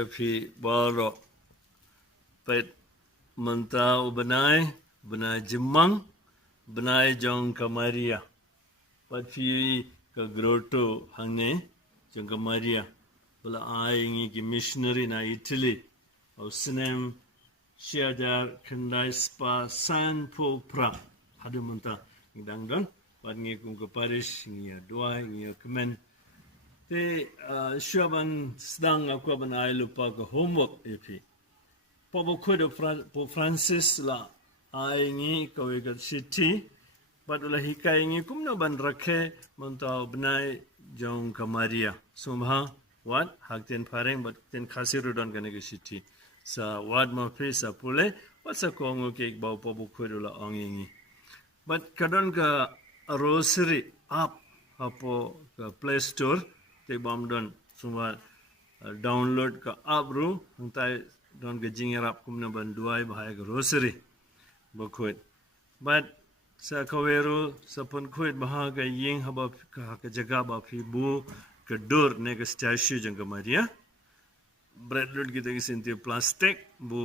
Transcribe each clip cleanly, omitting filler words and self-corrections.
ya fi baro pet menta benai jemang benai jong kamaria pat fi ka grotto hangne jong kamaria bala ai ngi ki missionary na Italy au sinem Siadar kendai spa san po pra hadu menta ngdang don pat ngi kum ke Paris ngi dua ngi kemen te syaban sedang aku ban ai lupa ke homework epi pobo kodo po Francis la ai ngi kawe ke city pat la hikai ngi kum no ban rakhe menta benai jong kamaria sumha wat hakten pareng bat ten khasirudon kane ke city sa wad ma pesa pule wasa kongo ke bau pobo kodo la ongi but kadon ka rosary app apo ka Play Store te bom don suma download ka app ru hantai don ke jingerap kumna ban duai bahaya ka rosary bakut but sa kaweru sa pun kuit bahaga ying haba ka jaga ba fi bu ke dur ne ka statue jang ka Maria bread load kita kisinti plastic bu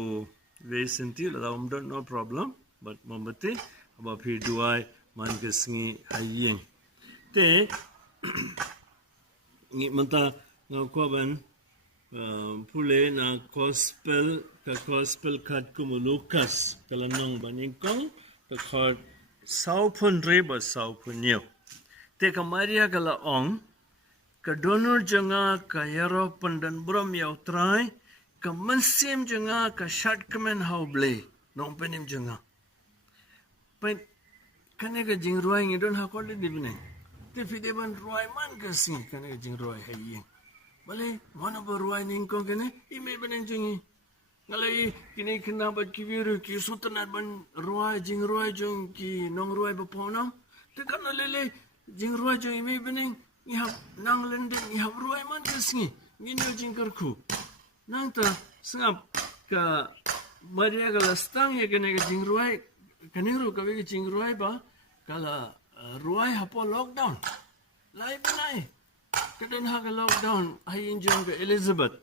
ve sinti la don no problem but mombati haba fi duai man ke sngi haying te ngi menta ngakwaban pule na gospel kat kumu Lucas kalanong baningkong ka khat saupun reba saupun new te ka Maria kala ong ka donor janga ka yaro pandan brom yaw trai ka mansim janga ka shat kamen hauble nong penim janga pen kane ka jingruai ngi don hakol di bine te fide ban ruai man ka sing kane ka jingruai hayi bale mana ba ruai ning ko kene ime benen jingi ngalai kini kena bat kibiru ki sutanat ban ruai jingruai jong ki nong ruai ba ponam te kana lele jingruai jong ime benen ni hab nang lenden ni hab ruai man ka sing ni no jingkarku nang ta sngap ka Maria kala stang ye kene ka jingruai kanero ka we jingruai ba kala ruai hapo lockdown lai banai kadon ha ka lockdown ai injong ka Elizabeth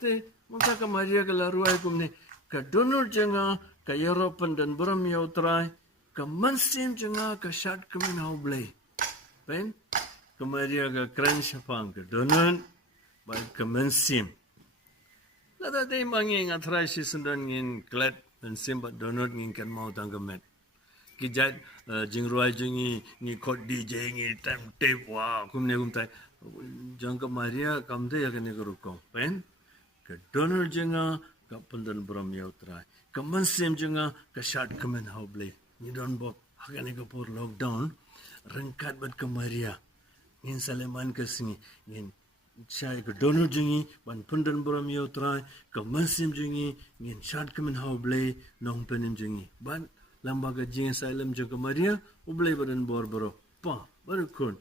te maka ka Maria kala ruai kumne ka donor janga ka European dan bram yau trai ka mansim janga ka shat kumin hau blai pen ka Maria ka kran shapang ka donor ba ka mansim lada dei mangi ngatrai si sundan ngin glad mansim ba donor ngin kan mau tanggamet kijat jingruai jingi ni khot DJ ngi tam tape wa kumne kumtai jang ka Maria kamde ya kene kurukong pen ka donor jinga ka pandan bram yau trai ka mansim jinga ka shat kamen hauble ni don bok hakane ka pur lockdown rengkat bat ka Maria ngin saleman ka singi ngin chai ka donor jingi ban pandan bram yau trai ka mansim jingi ngin shat kamen hauble nong penim jingi ban lambaga jing asylum jaga Maria ublay badan borboro pa barukun